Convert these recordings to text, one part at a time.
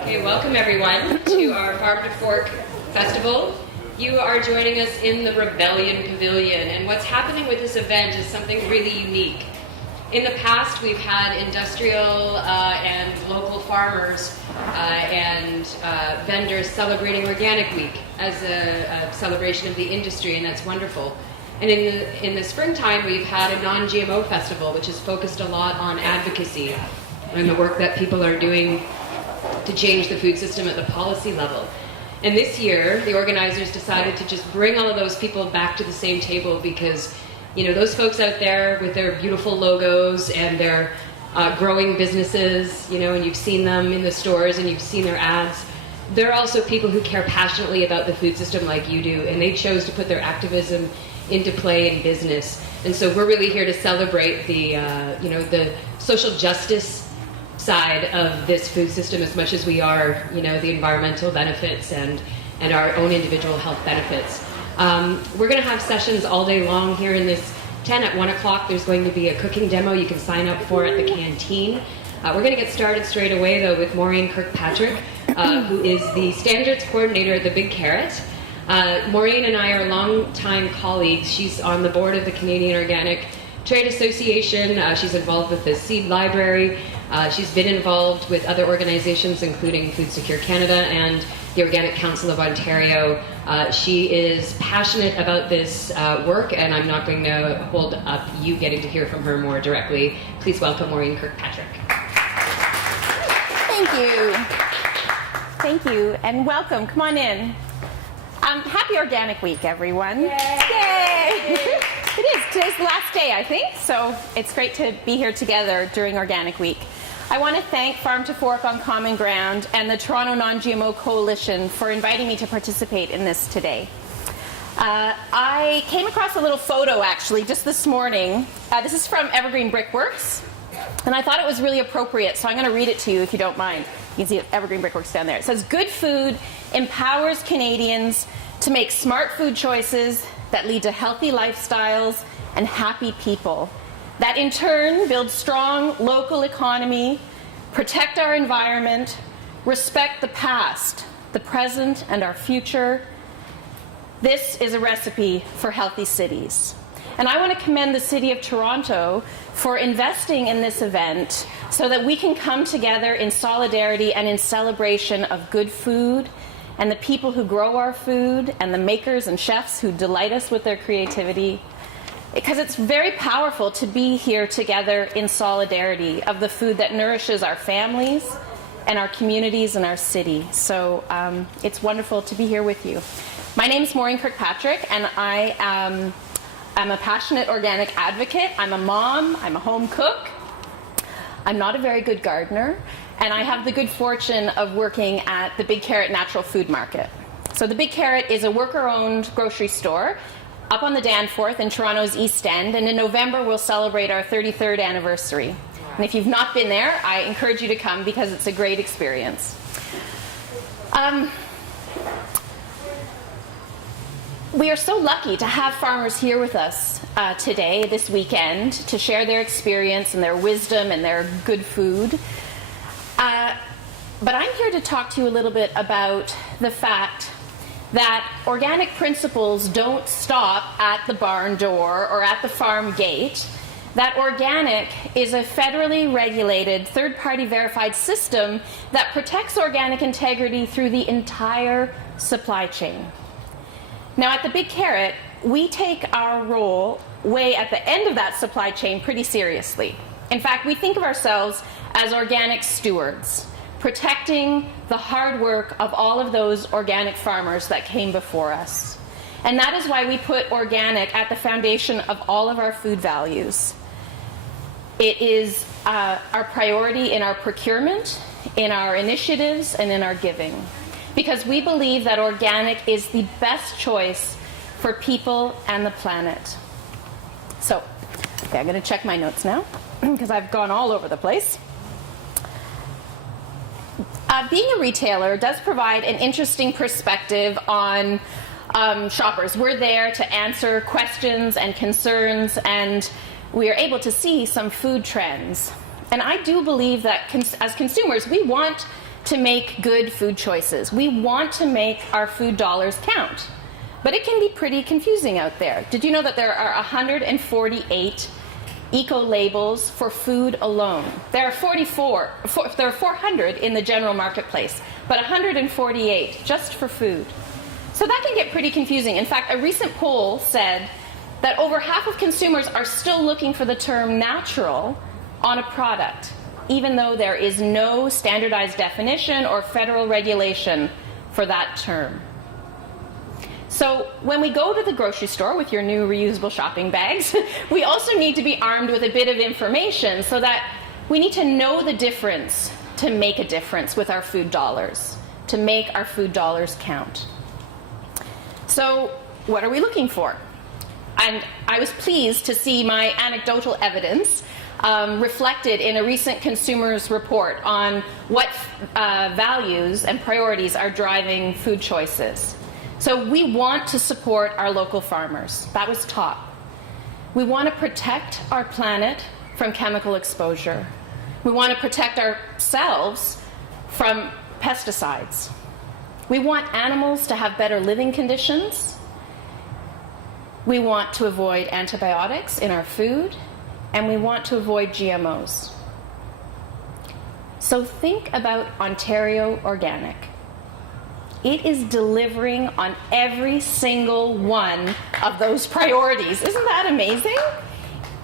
Okay, welcome everyone to our Farm to Fork Festival. You are joining us in the Rebellion Pavilion, and what's happening with this event is something really unique. In the past, we've had industrial and local farmers and vendors celebrating Organic Week as a celebration of the industry, and that's wonderful. And in the springtime, we've had a non-GMO festival, which is focused a lot on advocacy and the work that people are doing to change the food system at the policy level. And this year, the organizers decided to just bring all of those people back to the same table because, you know, those folks out there with their beautiful logos and their growing businesses, you know, and you've seen them in the stores and you've seen their ads, they're also people who care passionately about the food system like you do, and they chose to put their activism into play in business. And so we're really here to celebrate the, the social justice side of this food system as much as we are, you know, the environmental benefits and our own individual health benefits. We're going to have sessions all day long here in this tent. At 1 o'clock, there's going to be a cooking demo you can sign up for at the canteen. We're going to get started straight away, though, with Maureen Kirkpatrick, who is the standards coordinator at the Big Carrot. Maureen and I are longtime colleagues. She's on the board of the Canadian Organic Trade Association. She's involved with the Seed Library. She's been involved with other organizations, including Food Secure Canada and the Organic Council of Ontario. She is passionate about this work, and I'm not going to hold up you getting to hear from her more directly. Please welcome Maureen Kirkpatrick. Thank you. Thank you, and welcome. Come on in. Happy Organic Week, everyone. Yay! Yay! It is. Today's the last day, I think, so it's great to be here together during Organic Week. I want to thank Farm to Fork on Common Ground and the Toronto Non-GMO Coalition for inviting me to participate in this today. I came across a little photo, actually, just this morning. This is from Evergreen Brickworks, and I thought it was really appropriate, so I'm going to read it to you if you don't mind. You can see Evergreen Brickworks down there. It says, "Good food empowers Canadians to make smart food choices that lead to healthy lifestyles and happy people. That in turn builds strong local economy, protect our environment, respect the past, the present, and our future. This is a recipe for healthy cities." And I want to commend the City of Toronto for investing in this event so that we can come together in solidarity and in celebration of good food and the people who grow our food and the makers and chefs who delight us with their creativity. Because it's very powerful to be here together in solidarity of the food that nourishes our families and our communities and our city. So it's wonderful to be here with you. My name is Maureen Kirkpatrick, and I'm a passionate organic advocate. I'm a mom. I'm a home cook. I'm not a very good gardener, and I have the good fortune of working at the Big Carrot Natural Food Market. So the Big Carrot is a worker-owned grocery store up on the Danforth in Toronto's East End, and in November we'll celebrate our 33rd anniversary. And if you've not been there, I encourage you to come because it's a great experience. We are so lucky to have farmers here with us today, this weekend, to share their experience and their wisdom and their good food. But I'm here to talk to you a little bit about the fact that organic principles don't stop at the barn door or at the farm gate, that organic is a federally regulated, third-party verified system that protects organic integrity through the entire supply chain. Now, at the Big Carrot, we take our role way at the end of that supply chain pretty seriously. In fact, we think of ourselves as organic stewards, protecting the hard work of all of those organic farmers that came before us. And that is why we put organic at the foundation of all of our food values. It is our priority in our procurement, in our initiatives, and in our giving. Because we believe that organic is the best choice for people and the planet. So, okay, I'm going to check my notes now, because I've gone all over the place. Being a retailer does provide an interesting perspective on shoppers. We're there to answer questions and concerns, and we are able to see some food trends. And I do believe that as consumers, we want to make good food choices. We want to make our food dollars count. But it can be pretty confusing out there. Did you know that there are 148 eco-labels for food alone? There are 400 in the general marketplace, but 148 just for food. So that can get pretty confusing. In fact, a recent poll said that over half of consumers are still looking for the term natural on a product, even though there is no standardized definition or federal regulation for that term. So when we go to the grocery store with your new reusable shopping bags, we also need to be armed with a bit of information so that we need to know the difference to make a difference with our food dollars, to make our food dollars count. So what are we looking for? And I was pleased to see my anecdotal evidence reflected in a recent consumers report on what values and priorities are driving food choices. So we want to support our local farmers. That was top. We want to protect our planet from chemical exposure. We want to protect ourselves from pesticides. We want animals to have better living conditions. We want to avoid antibiotics in our food, and we want to avoid GMOs. So think about Ontario Organic. It is delivering on every single one of those priorities. Isn't that amazing?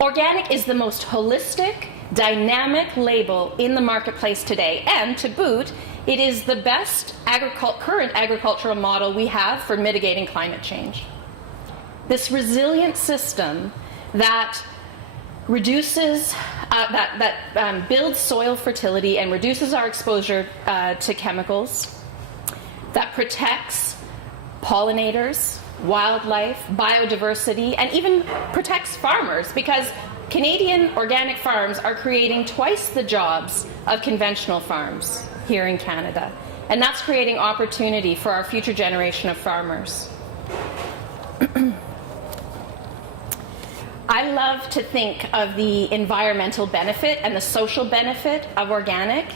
Organic is the most holistic, dynamic label in the marketplace today, and to boot, it is the best current agricultural model we have for mitigating climate change. This resilient system that reduces, builds soil fertility and reduces our exposure to chemicals, that protects pollinators, wildlife, biodiversity, and even protects farmers, because Canadian organic farms are creating twice the jobs of conventional farms here in Canada. And that's creating opportunity for our future generation of farmers. I love to think of the environmental benefit and the social benefit of organic,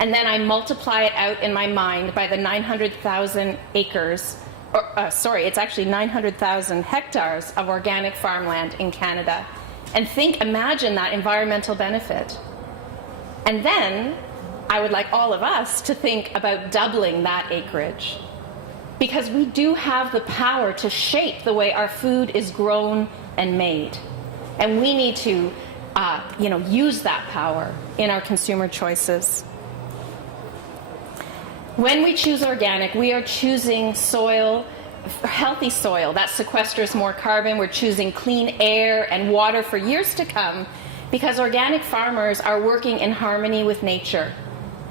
and then I multiply it out in my mind by the 900,000 acres, it's actually 900,000 hectares of organic farmland in Canada. And imagine that environmental benefit. And then I would like all of us to think about doubling that acreage, because we do have the power to shape the way our food is grown and made. And we need to use that power in our consumer choices. When we choose organic, we are choosing soil, healthy soil that sequesters more carbon. We're choosing clean air and water for years to come, because organic farmers are working in harmony with nature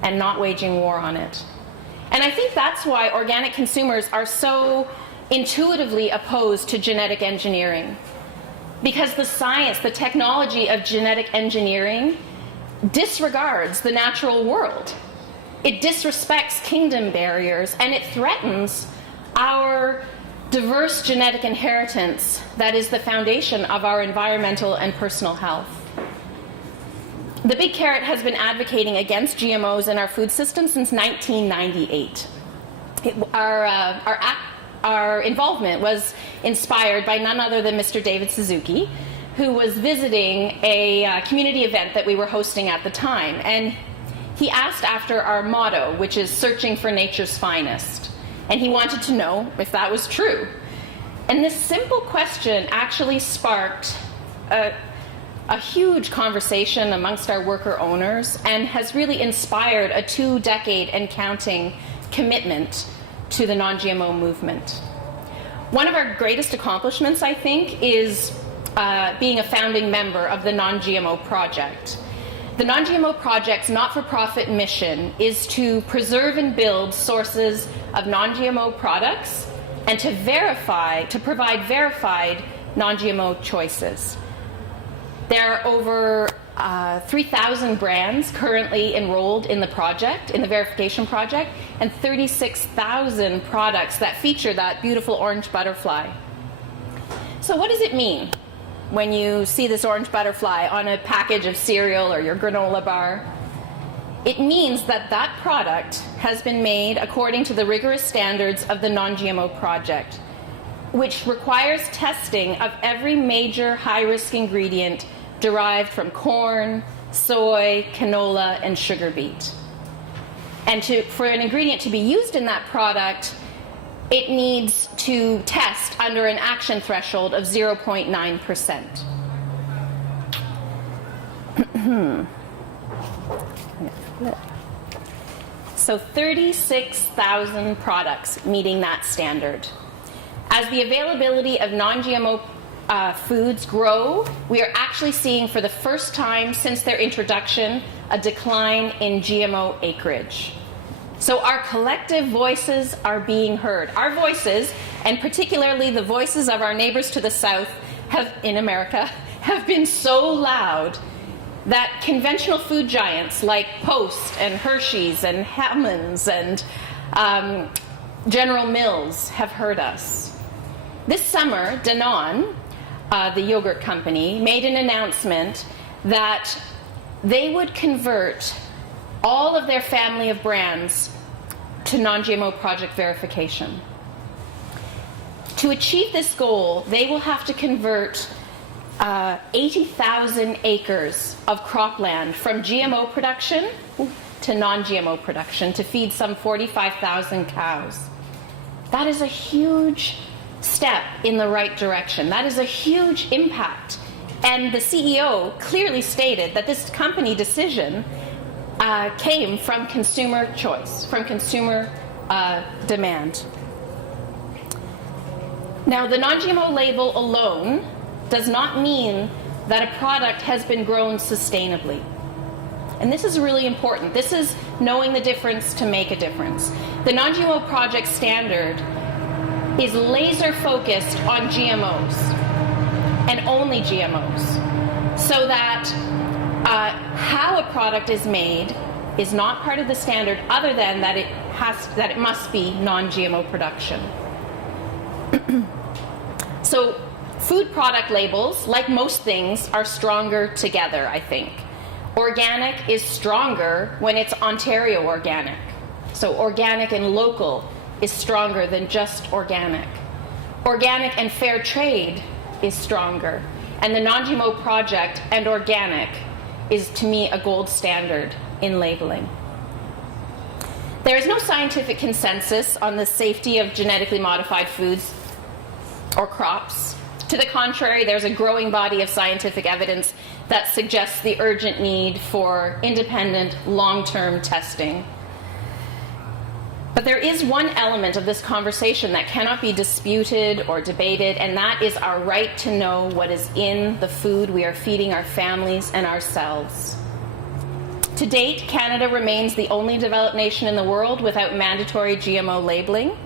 and not waging war on it. And I think that's why organic consumers are so intuitively opposed to genetic engineering. Because the science, the technology of genetic engineering disregards the natural world. It disrespects kingdom barriers, and it threatens our diverse genetic inheritance that is the foundation of our environmental and personal health. The Big Carrot has been advocating against GMOs in our food system since 1998. Our involvement was inspired by none other than Mr. David Suzuki, who was visiting a community event that we were hosting at the time. And he asked after our motto, which is searching for nature's finest. And he wanted to know if that was true. And this simple question actually sparked a huge conversation amongst our worker owners, and has really inspired a 2-decade and counting commitment to the non-GMO movement. One of our greatest accomplishments, I think, is being a founding member of the Non-GMO Project. The Non-GMO Project's not-for-profit mission is to preserve and build sources of non-GMO products and to provide verified non-GMO choices. There are over 3,000 brands currently enrolled in the project, in the verification project, and 36,000 products that feature that beautiful orange butterfly. So what does it mean when you see this orange butterfly on a package of cereal or your granola bar? it means that that product has been made according to the rigorous standards of the Non-GMO Project, which requires testing of every major high-risk ingredient derived from corn, soy, canola, and sugar beet. And for an ingredient to be used in that product, it needs to test under an action threshold of 0.9%. So 36,000 products meeting that standard. As the availability of non-GMO foods grow, we are actually seeing for the first time since their introduction a decline in GMO acreage. So our collective voices are being heard. Our voices, and particularly the voices of our neighbors to the south in America, have been so loud that conventional food giants like Post and Hershey's and Hammond's and General Mills have heard us. This summer, Danone, the yogurt company, made an announcement that they would convert all of their family of brands to non-GMO project verification. To achieve this goal, they will have to convert 80,000 acres of cropland from GMO production to non-GMO production to feed some 45,000 cows. That is a huge step in the right direction. That is a huge impact. And the CEO clearly stated that this company decision came from consumer choice, from consumer demand. Now, the non-GMO label alone does not mean that a product has been grown sustainably. And this is really important. This is knowing the difference to make a difference. The non-GMO project standard is laser focused on GMOs and only GMOs, so that how a product is made is not part of the standard, other than that it must be non-GMO production. So food product labels, like most things, are stronger together, I think. Organic is stronger when it's Ontario organic. So organic and local is stronger than just organic. Organic and fair trade is stronger. And the non-GMO project and organic is, to me, a gold standard in labeling. There is no scientific consensus on the safety of genetically modified foods or crops. To the contrary, there's a growing body of scientific evidence that suggests the urgent need for independent, long-term testing. But there is one element of this conversation that cannot be disputed or debated, and that is our right to know what is in the food we are feeding our families and ourselves. To date, Canada remains the only developed nation in the world without mandatory GMO labeling.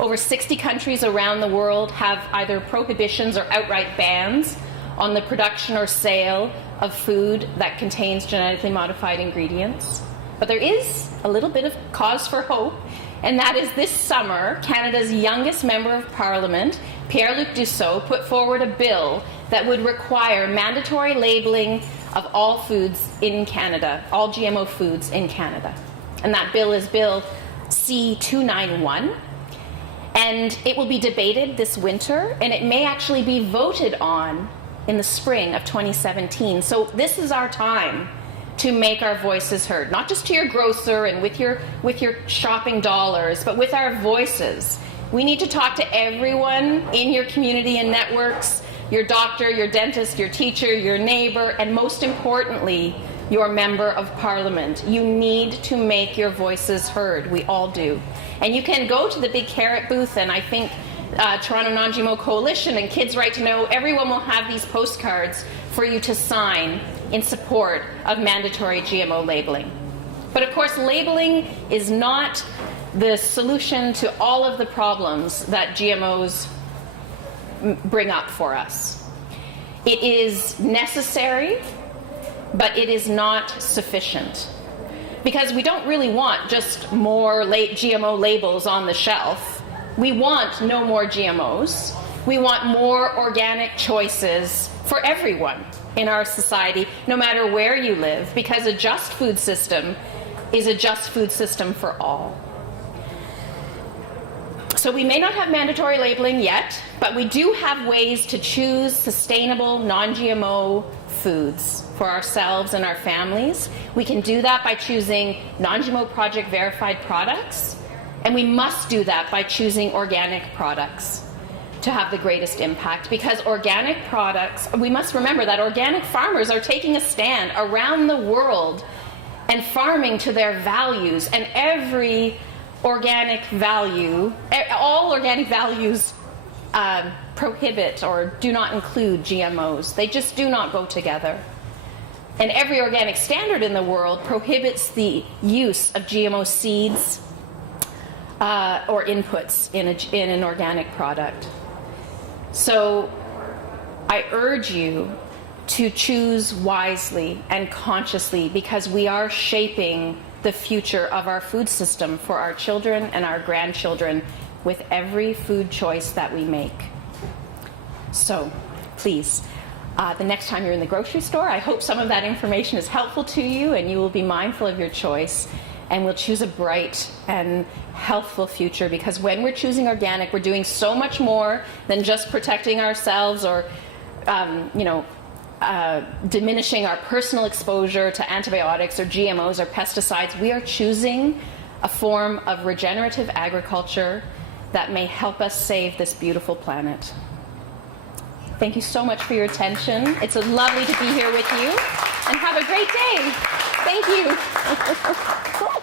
Over 60 countries around the world have either prohibitions or outright bans on the production or sale of food that contains genetically modified ingredients. But there is a little bit of cause for hope, and that is this summer, Canada's youngest member of Parliament, Pierre-Luc Dussault, put forward a bill that would require mandatory labeling of all foods in Canada, all GMO foods in Canada. And that bill is Bill C-291. And it will be debated this winter, and it may actually be voted on in the spring of 2017. So this is our time to make our voices heard, not just to your grocer and with your shopping dollars, but with our voices. We need to talk to everyone in your community and networks, your doctor, your dentist, your teacher, your neighbor, and most importantly, your member of Parliament. You need to make your voices heard. We all do. And you can go to the Big Carrot booth, and I think Toronto Non-GMO Coalition and Kids Right to Know, everyone will have these postcards for you to sign in support of mandatory GMO labeling. But of course, labeling is not the solution to all of the problems that GMOs bring up for us. It is necessary, but it is not sufficient. Because we don't really want just more GMO labels on the shelf. We want no more GMOs. We want more organic choices for everyone in our society, no matter where you live, because a just food system is a just food system for all. So we may not have mandatory labeling yet, but we do have ways to choose sustainable, non-GMO foods for ourselves and our families. We can do that by choosing non-GMO project verified products, and we must do that by choosing organic products to have the greatest impact, because organic products, we must remember that organic farmers are taking a stand around the world and farming to their values, and every organic value, all organic values prohibit or do not include GMOs. They just do not go together. And every organic standard in the world prohibits the use of GMO seeds or inputs in an organic product. So I urge you to choose wisely and consciously, because we are shaping the future of our food system for our children and our grandchildren with every food choice that we make. So please, the next time you're in the grocery store, I hope some of that information is helpful to you and you will be mindful of your choice, and we'll choose a bright and healthful future, because when we're choosing organic, we're doing so much more than just protecting ourselves or diminishing our personal exposure to antibiotics or GMOs or pesticides. We are choosing a form of regenerative agriculture that may help us save this beautiful planet. Thank you so much for your attention. It's lovely to be here with you, and have a great day. Thank you.